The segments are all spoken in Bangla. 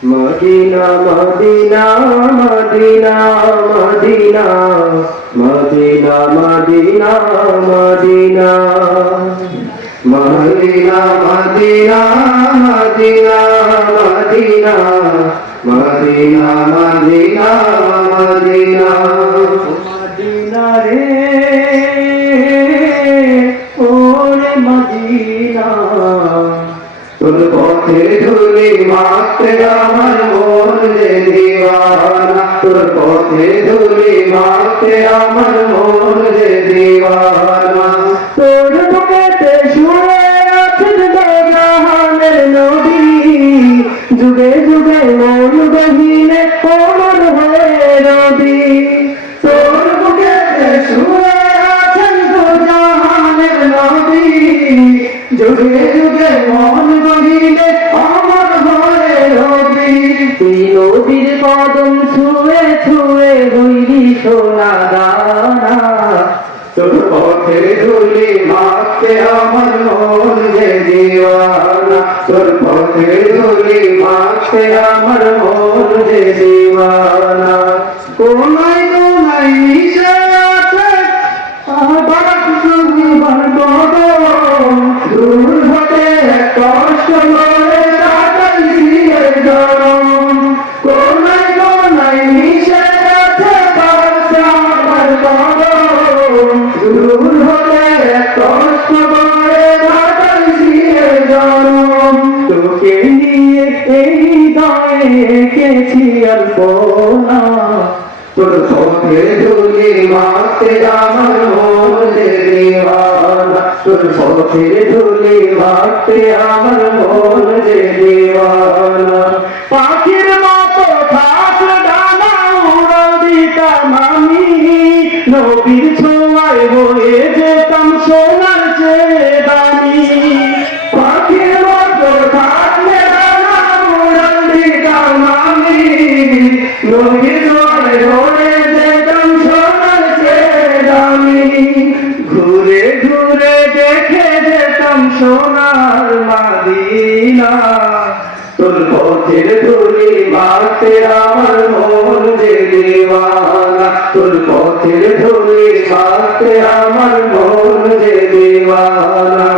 Medina Medina Medina Medina Medina Medina Medina Medina Medina Medina Medina Medina Medina Medina Madina রে ওরে মদিনা তোর পথে ধুলি মাত্রে আমার মন যে দিওয়ানা তোর পথে ধুলি মাত্রে আমার মন যে দিওয়ানা তোর বুকেতে শুয়ে আছেন জাহানের নবী যুগে যুগে মন গহিনে অমর হয়ে রবি তোর বুকেতে শুয়ে আছেন জাহানের নবী যুগে যুগে মন গহিনে অমর হয়ে রবি তুই নবীর কদম ছুঁয়ে ছুঁয়ে হইলি সোনা দানা তোর পথে ধুলি মাত্রে আমার মন যে দিওয়ানা তোর পথে ধুলি মাত্রে আমার মন যে দিওয়ানা কোনায় কোনায় মিশে আছে আবার তুমি বড় দূর হতে কষ্ট করে কাটাইছি গরম কোনায় কোনায় মিশে আছে আমার বড় দূর হতে কষ্ট করে কাটাইছি গরম তোকে নিয়ে এই গায়ে এঁকেছি অল্পনা তোর পথে ধুলি মাত্রে আমার মন যে দিওয়ানা তোর পথে ধুলি মাত্রে আমার মন যে দিওয়ানা পাখির মতো থাক ডানা উড়াল দিতাম আমি নবীর ছোঁয়ায় হয়ে যেতাম সোনার চেয়ে দামি পাখির মতো থাকলে ডানা উড়াল দিতাম আমি নবীর ছোঁয়ায় হয়ে যেতাম সোনার চেয়ে দামি ঘুরে ঘুরে দেখে যেতাম সোনার মদিনা তোর পথের ধুলি মাত্রে আমার মন যে দিওয়ানা তোর পথের ধুলি মাত্রে আমার মন যে দিওয়ানা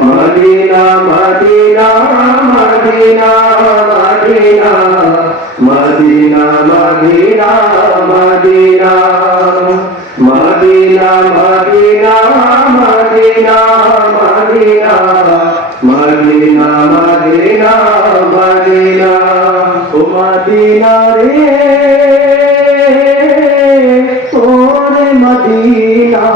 Medina Medina Medina Medina Medina Medina Medina Medina Medina Medina Medina Medina Medina Medina ও মদিনা রে ওরে মদিনা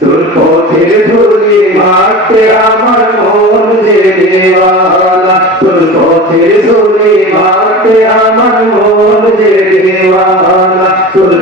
তোর পথে ধুলি মাত্রে আমার মন যে দিওয়ানা তোর পথে ধুলি মাত্রে আমার মন যে দিওয়ানা তোর